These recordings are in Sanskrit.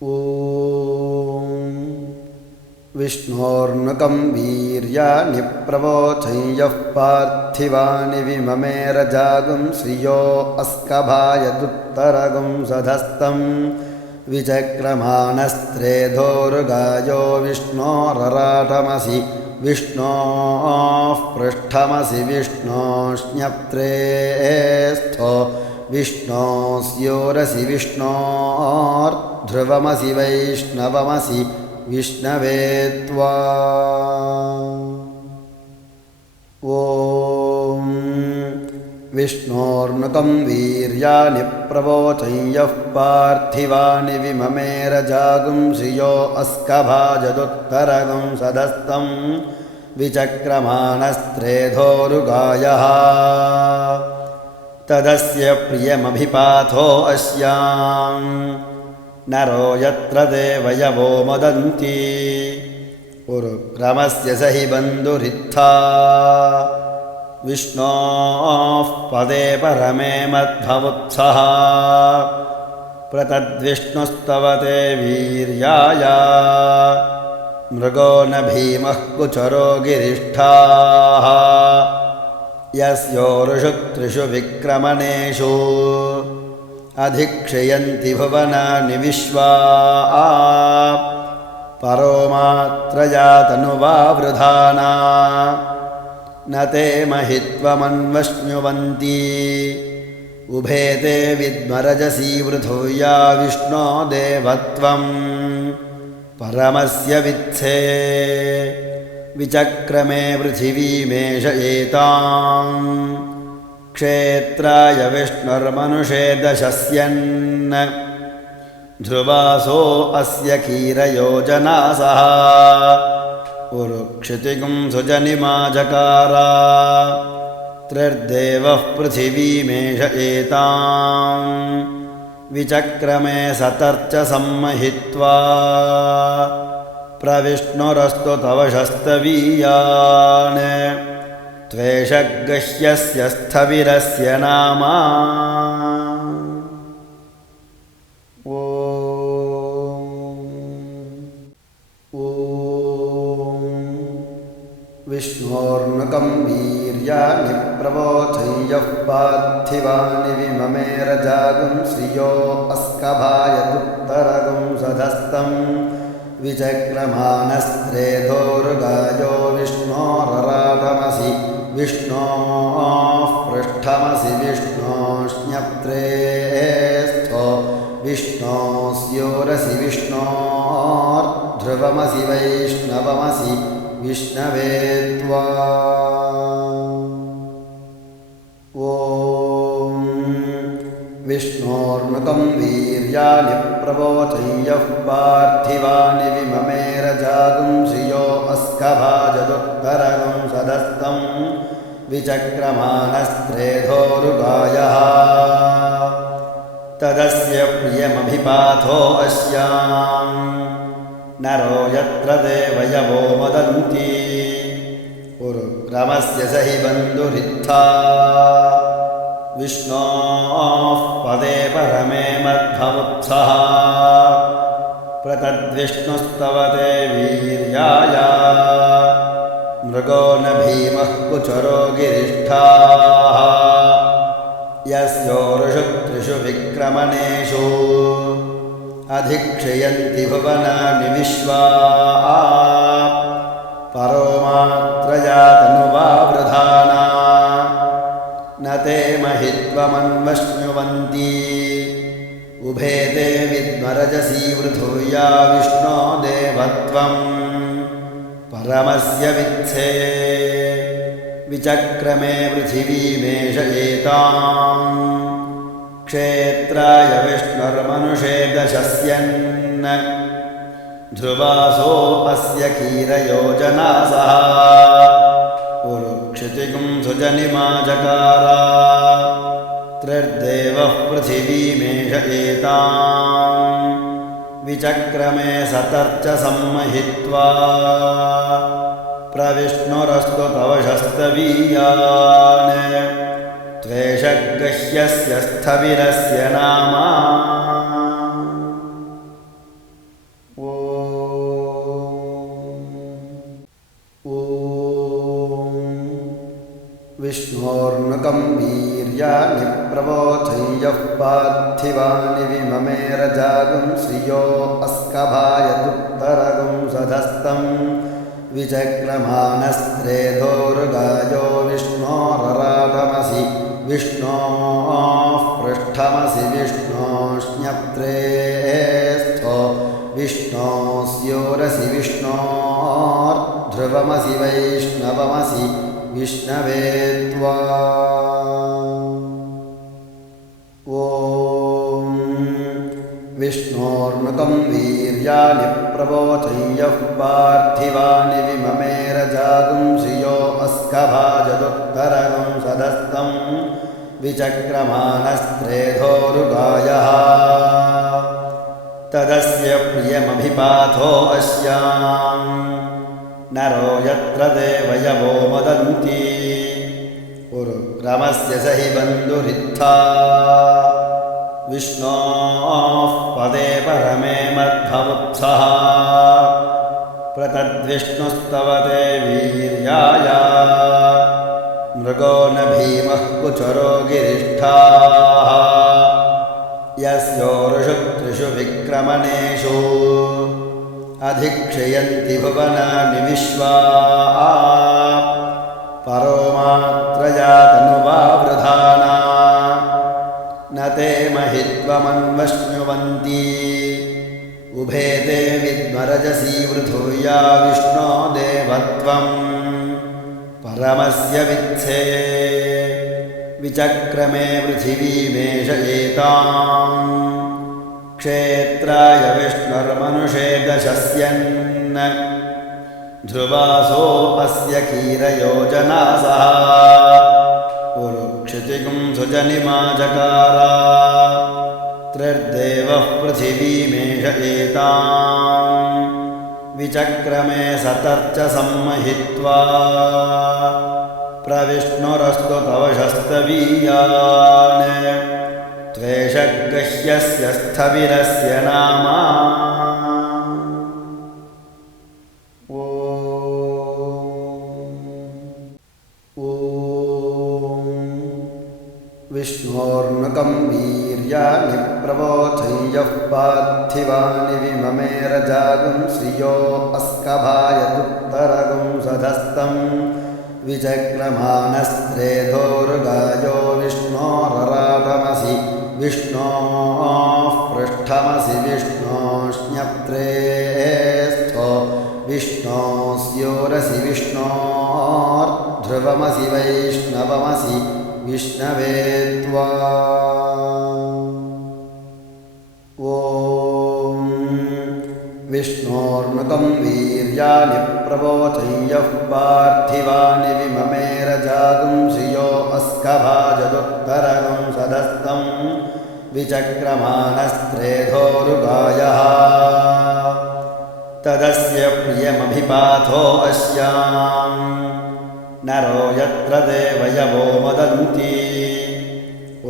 ॐ विष्णोर्नुकं वीर्याणि प्रवोचं यः पार्थिवानि विममेरजागुं श्रियो अस्कभायदुत्तरगुं सधस्तं विचक्रमाणस्त्रेधोरुगायो विष्णोरराटमसि विष्णोः पृष्ठमसि विष्णोष्ण्यप्त्रेस्थो विष्णोस्योरसि विष्णोर्ध्रुवमसि वैष्णवमसि विष्णवे त्वा। ॐ विष्णोर्नुकं वीर्याणि प्रवोचं यः पार्थिवानि विममेरजागुं श्रियो अस्कभाजदुत्तरगुं सधस्तं विचक्रमाणस्त्रेधोरुगायः तदस्य प्रियमभिपाथो अस्यां नरो यत्र देवयवो मदन्ति उरुक्रमस्य स हि बन्धुरित्था विष्णोः पदे परमे मध्वमुत्सः प्रतद्विष्णुस्तवते वीर्याय मृगो न भीमः कुचरो गिरिष्ठाः यस्योरुषु त्रिषु विक्रमणेषु अधिक्षयन्ति भुवनानि विश्वा परो मात्रया तनुवावृधाना न ते महित्वमन्वश्नुवन्ति उभे ते विद्मरजसी वृथूया विष्णो देवत्वं परमस्य वित्से विचक्रमे पृथिवीमेष एतां क्षेत्राय विष्णुर्मनुषे दशस्यन् ध्रुवासो अस्य कीरयोजनासः उरुक्षितिगुं सुजनिमाजकार त्रिर्देवः पृथिवीमेष एतां विचक्रमे सतर्च सम्महित्वा प्रविष्णुरस्तु तव शस्तवीयान् त्वेषगह्यस्य स्थविरस्य नाम। विष्णोर्नुकं वीर्याणि प्रवोचं यः पार्थिवानि विममेरजागुं श्रियो अस्कभायदुत्तरगुं सधस्तं विचक्रमाणस्त्रेधोरुगायो विष्णोरराटमसि विष्णोः पृष्ठमसि विष्णोष्ण्यप्त्रेस्थो विष्णोस्योरसि विष्णोर्ध्रुवमसि वैष्णवमसि विष्णवे त्वा। ॐ विष्णोर्नुकं वीर्याणि प्रवोचं यः पार्थिवानि विममेरजागुं श्रियो अस्कभाजदुत्तरगुं सधस्तं विचक्रमाणस्त्रेधोरुगायः तदस्य प्रियमभिपाथो अस्यां नरो यत्र देवयवो मदन्ति उरुक्रमस्य स हि बन्धुरित्था विष्णोः पदे परमे मध्वमुत्सः प्रतद्विष्णुस्तवते वीर्याय मृगो न भीमः कुचरो गिरिष्ठाः यस्योरुषु त्रिषु विक्रमणेषु अधिक्षयन्ति भुवनानि विश्वा परो मात्रया तनुवावृधाना न ते महित्वमन्वश्नुवन्ति उभे ते विद्मरजसी वृथूया विष्णो देवत्वं परमस्य वित्से विचक्रमे पृथिवीमेष एतां क्षेत्राय विष्णुर्मनुषे दशस्यन् ध्रुवासो अस्य कीरयोजनासः उरुक्षितिगुं सुजनिमाजकार त्रिर्देवः पृथिवीमेष एतां विचक्रमे सतर्च सम्महित्वा प्रविष्णुरस्तु तव शस्तवीयान् त्वेषगह्यस्य स्थविरस्य नाम। विष्णोर्नुकं वीर्याणि प्रवोचय्यः पार्थिवानि विममेर जागुं श्रियो अस्कभायदुत्तरगुं सधस्तं विचक्रमाणस्त्रेधोरुगायो विष्णोरराटमसि विष्णोः पृष्ठमसि विष्णोष्ण्यप्त्रेस्थो विष्णोस्योरसि विष्णोर्ध्रुवमसि वैष्णवमसि विष्णवे त्वा ॐ विष्णोर्नुकं वीर्याणि प्रवोचय्यः पार्थिवानि विममेर जागुं श्रियो अस्कभाजदुत्तरगुं सधस्तं विचक्रमाणस्त्रेधोरुगायः तदस्य प्रियमभिपाथो अस्यां नरो यत्र देवयवो मदन्ति उरुक्रमस्य स हि बन्धुरित्था विष्णोः पदे परमे मद्भवुत्सः प्रतद्विष्णुस्तवते वीर्याय मृगो न भीमः कुचरो गिरिष्ठाः यस्योरुषु त्रिषु विक्रमणेषु अधिक्षयन्ति भुवनानि विश्वा परो मात्रया तनुवावृधाना न ते महित्वमन्वश्नुवन्ति उभे ते विद्मरजसी वृथूया विष्णो देवत्वं परमस्य वित्से विचक्रमे पृथिवीमेष एताम् क्षेत्राय विष्णुर्मनुषे दशस्यन् ध्रुवासो अस्य कीरयोजनासः उरुक्षितिगुं सुजनिमाजकार त्रिर्देवः पृथिवीमेष एताम् विचक्रमे सतर्च सम्महित्वा प्रविष्णुरस्तु तव शस्तवीयान् त्वेषगह्यस्य स्थविरस्य नाम विष्णोर्नुकं वीर्याणि प्रवोचय्यः पार्थिवानि विममेर जागुं श्रियो अस्कभायदुत्तरगुं सधस्तं विचक्रमाणस्त्रेधोरुगायो विष्णोरराटमसि विष्णोः पृष्ठमसि विष्णोष्ण्यप्त्रेस्थो विष्णोस्योरसि विष्णोर्ध्रुवमसि वैष्णवमसि विष्णवे त्वा ॐ विष्णोर्नुकं वीर्याणि प्रवोचय्यः पार्थिवानि विममेर जागुं श्रियो अस्कभाजदुत्तरगुं सधस्तं विचक्रमाणस्त्रेधोरुगायः तदस्य प्रियमभिपाथो अस्यां नरो यत्र देवयवो मदन्ति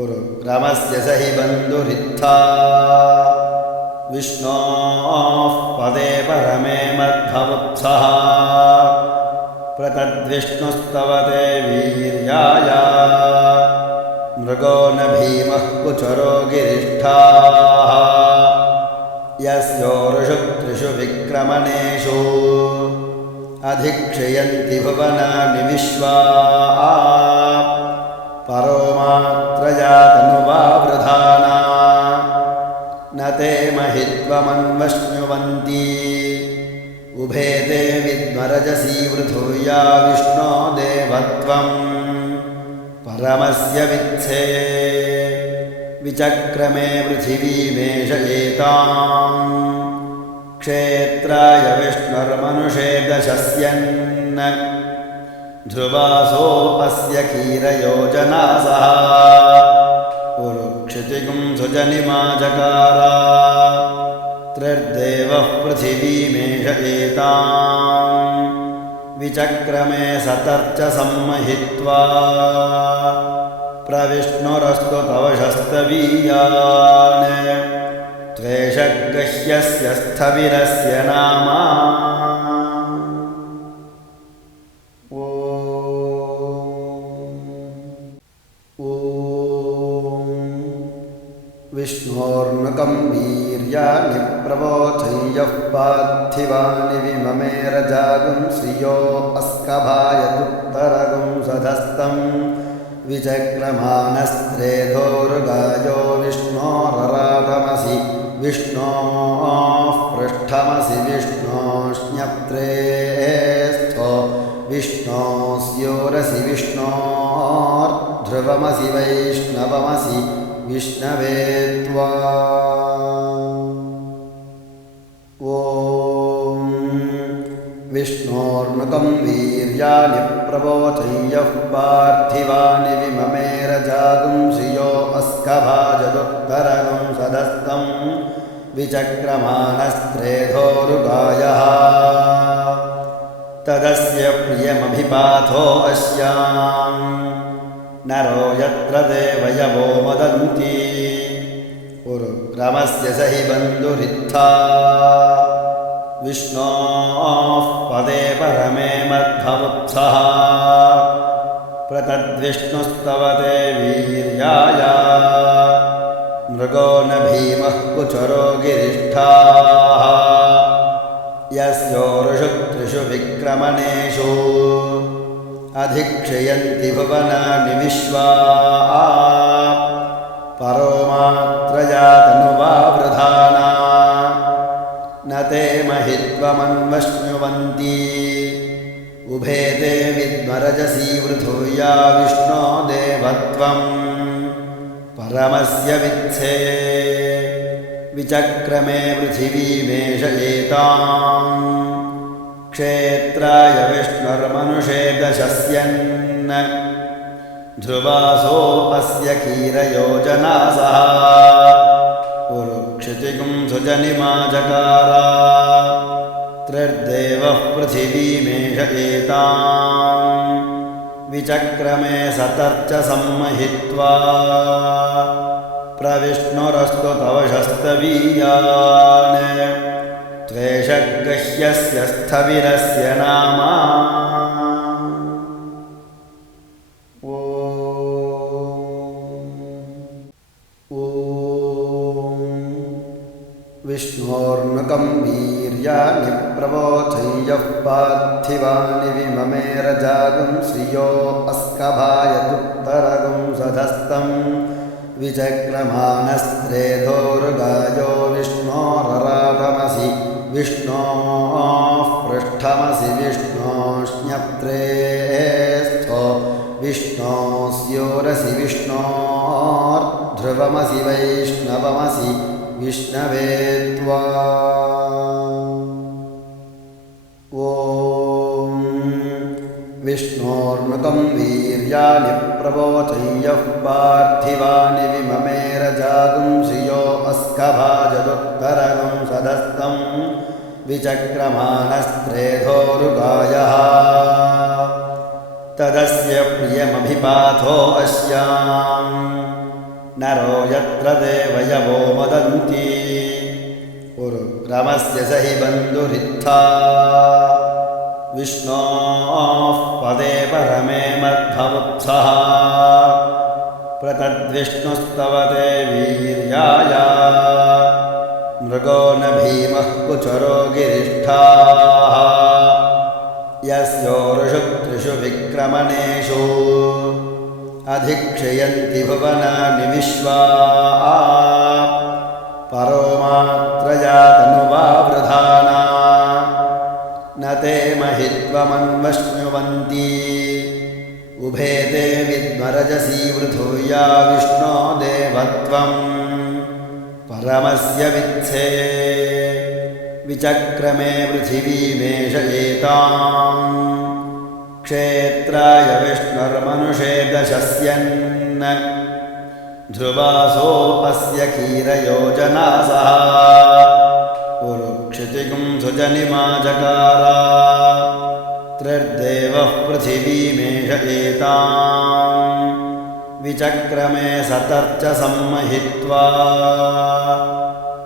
उरुक्रमस्य स हि बन्धुरित्था विष्णोः पदे परमे मद्भवुत्सः प्रतद्विष्णुस्तवते वीर्याय मृगो न भीमः कुचरो गिरिष्ठाः यस्योरुषु त्रिषु विक्रमणेषु अधिक्षयन्ति भुवनानि विश्वा परो मात्रया तनुवावृधाना न ते महित्वमन्वश्नुवन्ति उभे ते विद्मरजसी वृथूया विष्णो देवत्वं परमस्य वित्से विचक्रमे पृथिवीमेष एताम् क्षेत्राय विष्णुर्मनुषे दशस्यन् ध्रुवासो अस्य कीरयोजनासः उरुक्षितिगुं सुजनिमाजकार त्रिर्देवः पृथिवीमेष एताम् विचक्रमे सतर्च सम्महित्वा प्रविष्णुरस्तु तव शस्तवीयान् त्वेषगह्यस्य स्थविरस्य नाम ॐ विष्णोर्नुकं वीर्याणि प्रवोचय्यः पार्थिवानि विममेरजागुं श्रियो अस्कभायदुत्तरगुं सधस्तं विचक्रमाणस्त्रेधोरुगायो विष्णोरराटमसि विष्णोः पृष्ठमसि विष्णोष्ण्यप्त्रे स्थो विष्णोस्योरसि विष्णोर्ध्रुवमसि वैष्णवमसि विष्णवे त्वा ॐ विष्णोर्नुकं वीर्याणि प्रवोचय्यः पार्थिवानि विममेरजागुं श्रियो अस्कभाजदुत्तरगुं सधस्तं विचक्रमाणस्त्रेधोरुगायः तदस्य प्रियमभिपाथो अस्यां नरो यत्र देवयवो वदन्ति उरुक्रमस्य स हि बन्धुरित्था विष्णोः पदे परमे मध्वमुत्सः प्रतद्विष्णुस्तवते वीर्याय मृगो न भीमः कुचरो गिरिष्ठाः यस्योरुषु त्रिषु विक्रमणेषु अधिक्षयन्ति भुवनानि विश्वा परो मात्रया तनुवावृधाना न ते महित्वमन्वश्नुवन्ति उभे ते विद्मरजसी वृथूया विष्णो देवत्वं परमस्य वित्से विचक्रमे पृथिवीमेष एतां क्षेत्राय विष्णुर्मनुषे दशस्यन् ध्रुवासो अस्य कीरयोजनासः उरुक्षितिगुं सुजनिमा चकार त्रिर्देवः पृथिवीमेष एतां विचक्रमे सतर्च सम्महित्वा प्रविष्णुरस्तु तव शस्तवीयान् त्वेषगह्यस्य स्थविरस्य नाम विष्णोर्नुकं वीर्याणि प्रवोचय्यः पार्थिवानि विममेरजागुं श्रियो अस्कभायदुत्तरगुं सधस्तं विचक्रमाणस्त्रेधोरुगायो विष्णोरराटमसि विष्णोः पृष्ठमसि विष्णोष्ण्यप्त्रे स्थो विष्णोस्योरसि विष्णोर्ध्रुवमसि वैष्णवमसि विष्णवे त्वा ॐ विष्णोर्नुकं वीर्याणि प्रवोचय्यः पार्थिवानि विममेरजागुं श्रियो अस्कभाजदुत्तरगुं सधस्तं विचक्रमाणस्त्रेधोरुगायः तदस्य प्रियमभिपाथो अस्यां नरो यत्र देवयवो वदन्ति उरुक्रमस्य स हि बन्धुरित्था विष्णोः पदे परमे मध्वमुत्सः प्रतद्विष्णुस्तवते वीर्याय मृगो न भीमः कुचरो गिरिष्ठाः यस्योरुषु त्रिषु विक्रमणेषु अधिक्षयन्ति भुवनानि विश्वा परो मात्रया तनुवावृधाना न ते महित्वमन्वश्नुवन्ति उभे ते विद्मरजसी वृथूया विष्णो देवत्वं परमस्य वित्से विचक्रमे पृथिवीमेष एतां क्षेत्राय विष्णुर्मनुषे दशस्यन् ध्रुवासो अस्य कीरयोजनासः उरुक्षितिगुं सुजनिमा चकार त्रिर्देवः पृथिवीमेष एतां विचक्रमे सतर्च सम्महित्वा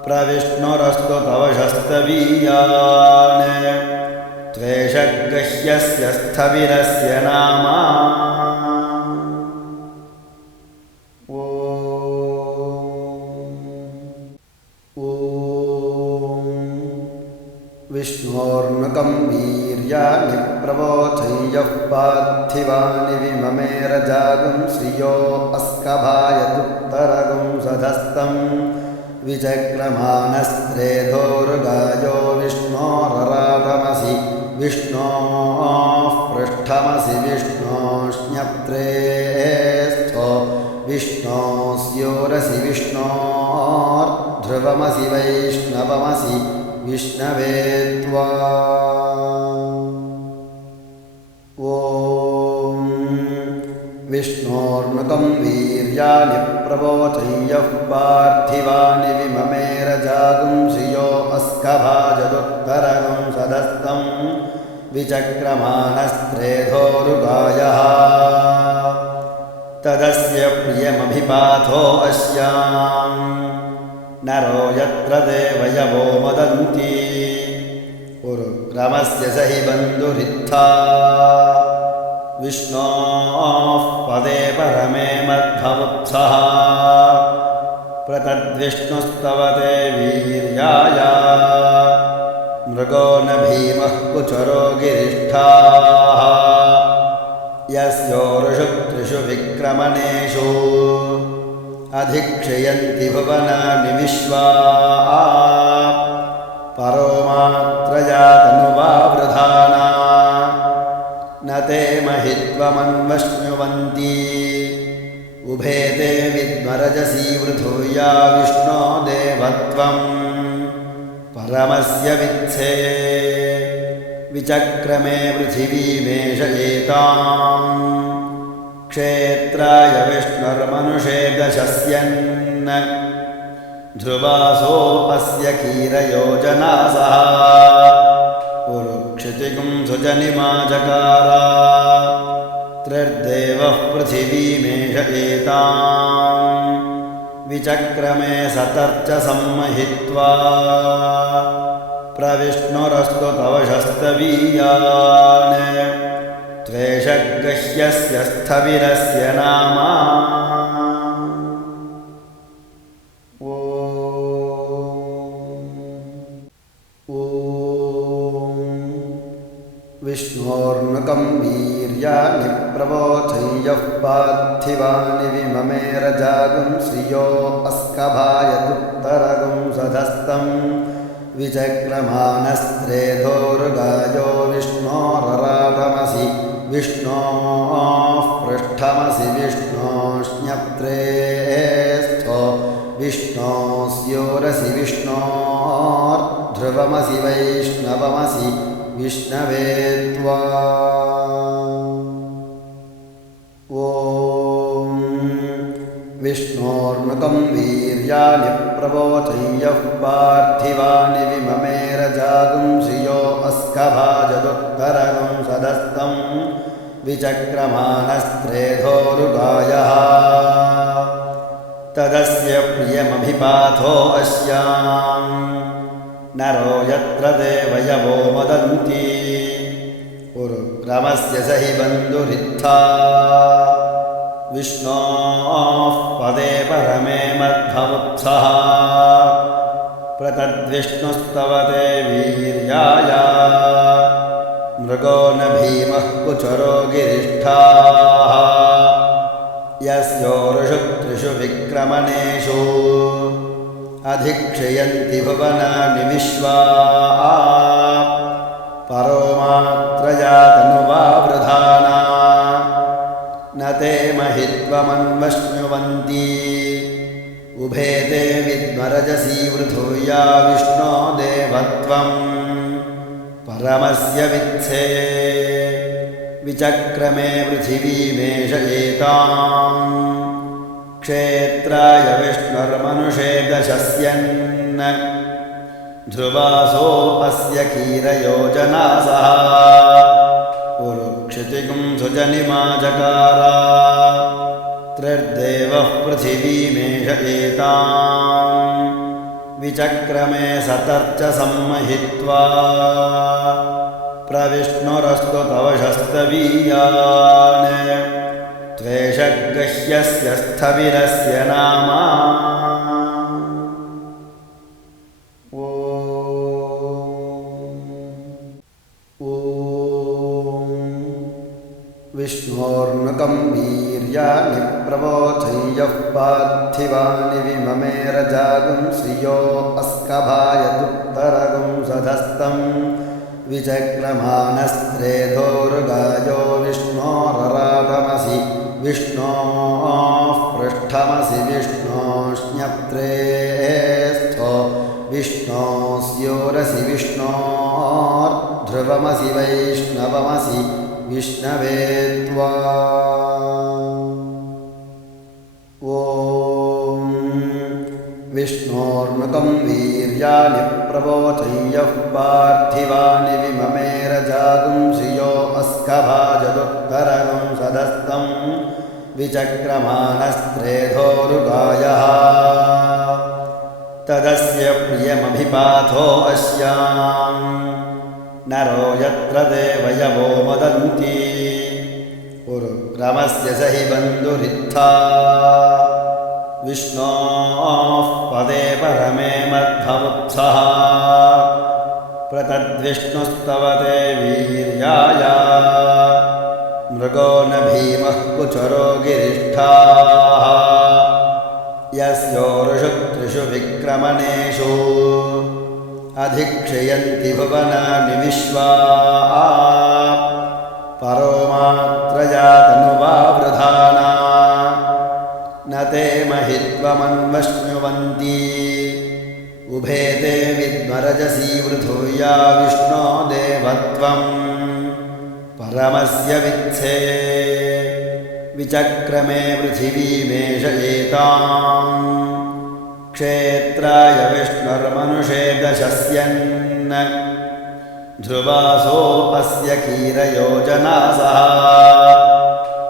प्रविष्णुरस्तु तव शस्तवीयान् त्वेषगह्यस्य स्थविरस्य नाम ॐ विष्णोर्नुकं वीर्याणि प्रवोचय्यः पार्थिवानि विममेरजागं श्रियो अस्कभायदुत्तरगं सधस्तं विचक्रमाणस्त्रेधोरुगायो विष्णोरराटमसि विष्णोः पृष्ठमसि विष्णोष्ण्यप्त्रे स्थो विष्णोस्योरसि विष्णोर्ध्रुवमसि वैष्णवमसि विष्णवे त्वा ॐ विष्णोर्नुकं वीर्याणि प्रवोचय्यः पार्थिवानि विममेरजागुं श्रियो अस्कभाजदुत्तरगं सदस्तं विचक्रमाणस्त्रेधोरुगायः तदस्य प्रियमभिपाथो अस्यां नरो यत्र देवयवो मदन्ति उरुक्रमस्य स हि बन्धुरित्था विष्णोः पदे परमे मद्भवुत्सः प्रतद्विष्णुस्तवते वीर्याय मृगो न भीमः कुचरो गिरिष्ठाः यस्योरुषु त्रिषु विक्रमणेषु अधिक्षयन्ति भुवनानि विश्वा परो मात्रया तनुवावृधाना न ते महित्वमन्वश्नुवन्ति उभे ते विद्मरजसी वृथूया विष्णो देवत्वं परमस्य वित्से विचक्रमे पृथिवीमेष एताम् क्षेत्राय विष्णुर्मनुषे दशस्यन् ध्रुवासो अस्य कीरयोजनासः उरुक्षितिगुं सुजनिमाजकार त्रिर्देवः पृथिवीमेष एताम् विचक्रमे सतर्च सम्महित्वा प्रविष्णुरस्तु तव शस्तवीयान् त्वेषगह्यस्य स्थविरस्य नाम विष्णोर्नुकं वीर्याणि प्रवोचय्यः पार्थिवानि विममेरजागं श्रियो अस्कभायदुत्तरगं सधस्तं विचक्रमाणस्त्रेधोरुगायो विष्णोरराटमसि विष्णोः पृष्ठमसि विष्णोष्ण्यप्त्रे स्थो विष्णोस्योरसि विष्णोर्ध्रुवमसि वैष्णवमसि विष्णवे त्वा ॐ विष्णोर्नुकं वीर्याणि प्रवोचय्यः पार्थिवानि विममेरजागुं श्रियो अस्कभाजदुत्तरगं सदस्तं विचक्रमाणस्त्रेधोरुगायः तदस्य प्रियमभिपाथो अस्यां नरो यत्र देवयवो मदन्ति उरुक्रमस्य स हि बन्धुरित्था विष्णोः पदे परमे मद्भवुत्सः प्रतद्विष्णुस्तवते वीर्याय मृगो न भीमः कुचरो गिरिष्ठाः यस्योरुषु त्रिषु विक्रमणेषु अधिक्षयन्ति भुवनानि विश्वा परो मात्रया तनुवावृधाना न ते महित्वमन्वश्नुवन्ति उभे ते विद्मरजसी वृथूया विष्णो देवत्वं परमस्य वित्से विचक्रमे पृथिवीमेष एताम् क्षेत्राय विष्णुर्मनुषे दशस्यन् ध्रुवासो अस्य कीरयोजनासः उरुक्षितिगुं सुजनिमाजकार त्रिर्देवः पृथिवीमेष एताम् विचक्रमे सतर्च सम्महित्वा प्रविष्णुरस्तु तव शस्तवीयान् त्वेषगह्यस्य स्थविरस्य नाम ॐ विष्णोर्नुकं वीर्याणि प्रवोचय्यः पार्थिवानि विममेर जागुं श्रियो अस्कभायदुत्तरगुं सधस्तं विचक्रमाणस्त्रेधोरुगायो विष्णोरराटमसि विष्णोः पृष्ठमसि विष्णोष्ण्यप्त्रे स्थो विष्णोस्योरसि विष्णोर्ध्रुवमसि वैष्णवमसि विष्णवे त्वा ॐ विष्णोर्नुकं वीर्याणि प्रवोचय्यः पार्थिवानि विममेर जागुं श्रियो अस्कभाजदुत्तरगुं सधस्तं विचक्रमाणस्त्रेधोरुगायः तदस्य प्रियमभिपाथो अस्यां नरो यत्र देवयवो मदन्ति उरुक्रमस्य स हि बन्धुरित्था विष्णोः पदे परमे मध्वमुत्सः प्रतद्विष्णुस्तवते वीर्याय मृगो न भीमः कुचरो गिरिष्ठाः यस्योरुषु त्रिषु विक्रमणेषु अधिक्षयन्ति भुवनानि विश्वा परो मात्रया तनुवावृधाना न ते महित्वमन्वश्नुवन्ति उभे ते विद्मरजसी वृथूया विष्णो देवत्वं परमस्य वित्से विचक्रमे पृथिवीमेष एताम् क्षेत्राय विष्णुर्मनुषे दशस्यन् ध्रुवासोऽस्य कीरयोजनासः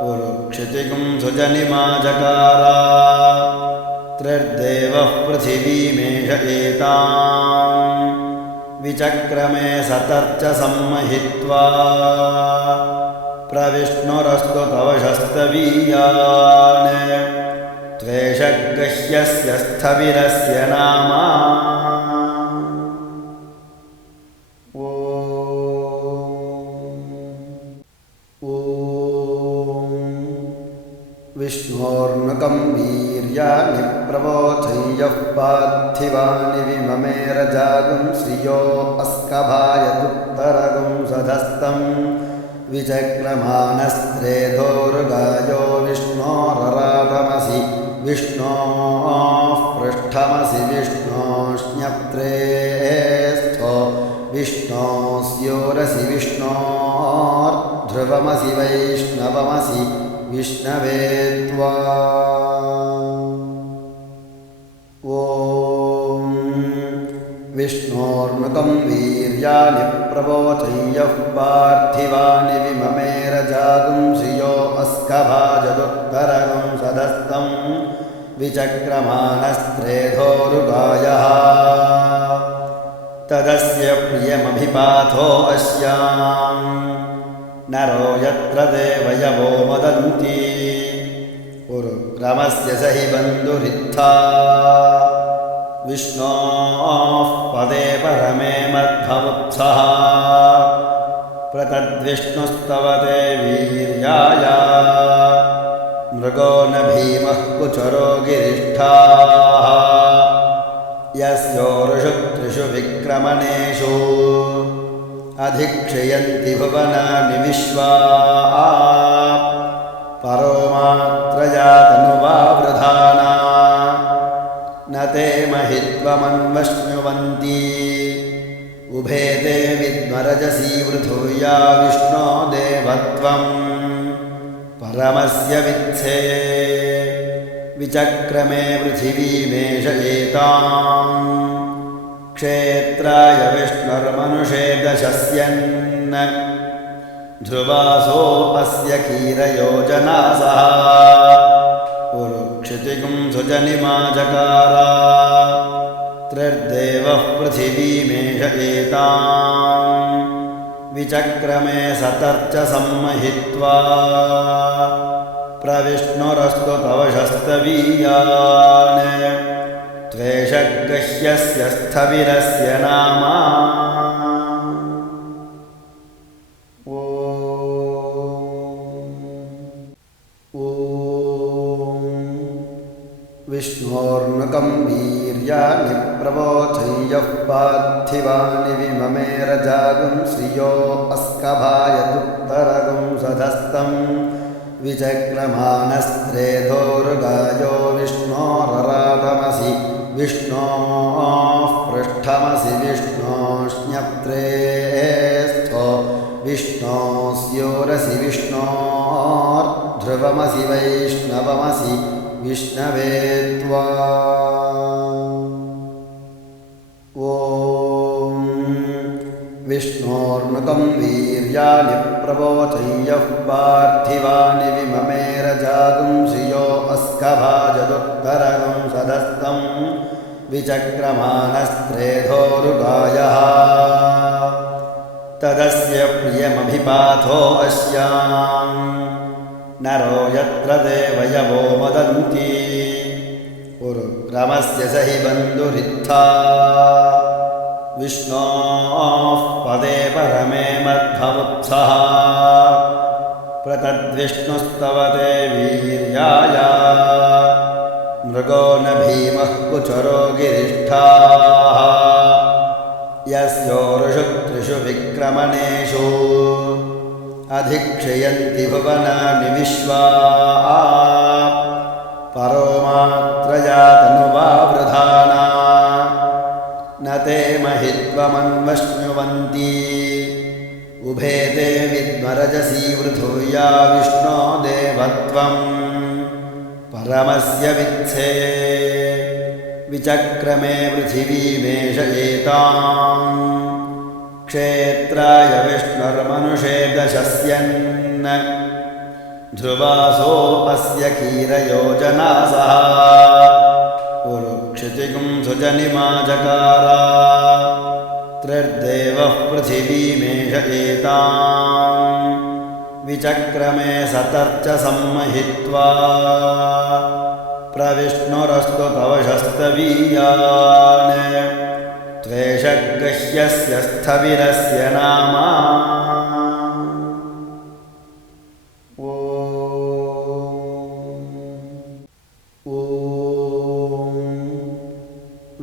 उरुक्षितिगुं सुजनिमाजकार त्रिर्देवः पृथिवीमेष एताम् विचक्रमे सतर्च सम्महित्वा प्रविष्णुरस्तु तवशस्तवीयान् त्वेषगह्यस्य स्थविरस्य नाम विष्णोर्नुकं वीर्याणि प्रवोचय्यः पार्थिवानि विममेर जागुं श्रियो अस्कभायदुत्तरगुं सधस्तं विचक्रमाणस्त्रेधोरुगायो विष्णोरराटमसि विष्णोः पृष्ठमसि विष्णोष्ण्यप्त्रे स्थो विष्णोस्योरसि विष्णोर्ध्रुवमसि वैष्णवमसि विष्णवे त्वा ॐ विष्णोर्नुकं वीर्याणि प्रवोचय्यः पार्थिवानि विममेर जागुं श्रियो अस्कभाजदुत्तरगुं सधस्तं विचक्रमाणस्त्रेधोरुगायः तदस्य प्रियमभिपाथो अस्यां नरो यत्र देवयवो मदन्ति उरुक्रमस्य स हि बन्धुरित्था विष्णोः पदे परमे मध्वमुत्सः प्रतद्विष्णुस्तवते वीर्याय मृगो न भीमः कुचरो गिरिष्ठाः यस्योरुषु त्रिषु विक्रमणेषु अधिक्षयन्ति भुवनानि विश्वा परो मात्रया तनुवावृधाना न ते महित्वमन्वश्नुवन्ति उभे ते विद्मरजसी वृथूया विष्णो देवत्वं परमस्य वित्से विचक्रमे पृथिवीमेष एताम् क्षेत्राय विष्णुर्मनुषे दशस्यन् ध्रुवासोऽस्य कीरयोजनासः उरुक्षितिगुं सुजनिमाजकार त्रिर्देवः पृथिवीमेष एताम् विचक्रमे सतर्च सम्महित्वा प्रविष्णुरस्तु तवशस्तवीयान् त्वेषगह्यस्य स्थविरस्य नाम ॐ पार्थिवानि विममेरजागुं श्रियो अस्कभायदुत्तरगुं सधस्तं विचक्रमानस्त्रेधोरुगायो विष्णोरराधमसि विष्णोः पृष्ठमसि विष्णोष्ण्यप्त्रेस्थो विष्णोस्योरसि विष्णोर्ध्रुवमसि वैष्णवमसि विष्णवे त्वा ॐ विष्णोर्नुकं वीर्याणि प्रबोधय्यः पार्थिवानि विममेरजागुं श्रियो अस्कभाजदुत्तरगुं सधस्तं विचक्रमानस्त्रेधोरुगायः तदस्य प्रियमभिपाथो अस्यां नरो यत्र देवयवो वदन्ति उरुक्रमस्य स हि बन्धुरित्था विष्णोः पदे परमे मध्वमुत्सः प्रतद्विष्णुस्तवते वीर्याय मृगो न भीमः कुचरो गिरिष्ठाः यस्योरुषु त्रिषु विक्रमणेषु अधिक्षयन्ति भुवनानि विश्वा परो मात्रया तनुवावृधाना न ते महित्वमन्वश्नुवन्ति उभे ते विद्मरजसी वृथूया विष्णो देवत्वं परमस्य वित्से विचक्रमे पृथिवीमेष एतां क्षेत्राय विष्णुर्मनुषे दशस्यन् ध्रुवासोऽस्य कीरयोजनासः उरुक्षितिगुं सुजनिमा चकार त्रिर्देवः पृथिवीमेष एतां विचक्रमे सतर्च सम्महित्वा प्रविष्णुरस्तु तवशस्तवीयान् त्वेषगह्यस्य स्थविरस्य नाम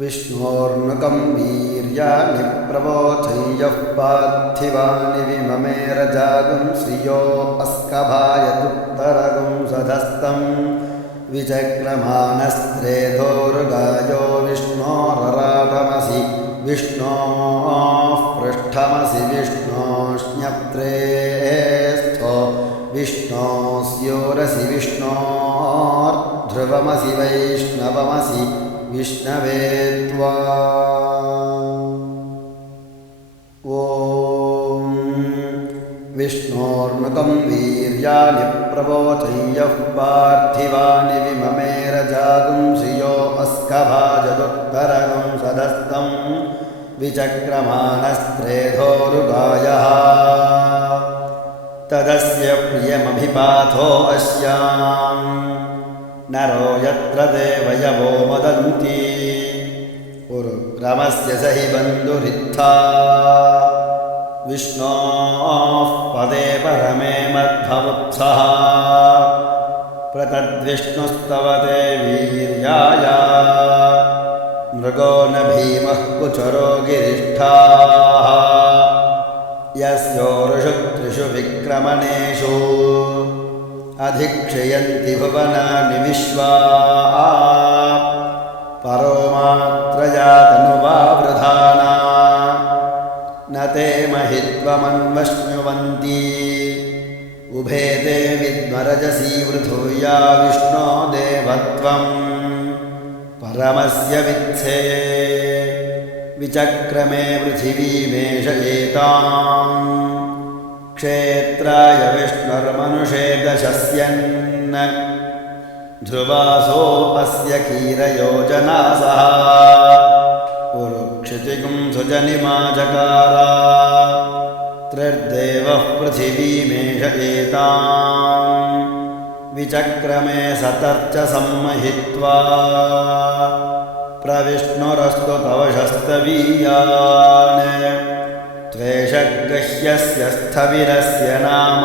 विष्णोर्नुकं वीर्याणि प्रबोधय्यः पार्थिवानि विममेरजागुं श्रियो अस्कभायदुत्तरगुं सधस्तं विचक्रमानस्त्रेधोरुगायो विष्णोरराधमसि विष्णोः पृष्ठमसि विष्णोष्ण्यप्त्रेस्थो विष्णोस्योरसि विष्णोर्ध्रुवमसि वैष्णवमसि विष्णवे त्वा ॐ विष्णोर्नुकं वीर्याणि प्रबोधय्यः पार्थिवानि विममेरजागुं श्रियो अस्कभाजदुत्तरगुं सधस्तं विचक्रमानस्त्रेधोरुगायः तदस्य प्रियमभिपाथो अस्यां नरो यत्र देवयवो वदन्ति उरुक्रमस्य स हि बन्धुरित्था विष्णोः पदे परमे मध्वमुत्सः प्रतद्विष्णुस्तवते वीर्याय मृगो न भीमः कुचरो गिरिष्ठाः यस्योरुषु त्रिषु विक्रमणेषु अधिक्षयन्ति भुवनानि विश्वा परो मात्रया तनुवावृधाना न ते महित्वमन्वश्नुवन्ति उभे ते विद्मरजसी वृथूया विष्णो देवत्वं परमस्य वित्से विचक्रमे पृथिवीमेष एतां क्षेत्राय विष्णुर्मनुषे दशस्यन् ध्रुवासोऽस्य कीरयोजनासः उरुक्षितिगुं सुजनिमा चकार त्रिर्देवः पृथिवीमेष एतां विचक्रमे सतर्च सम्महित्वा प्रविष्णुरस्तु तवशस्तवीयान् त्वेषगह्यस्य स्थविरस्य नाम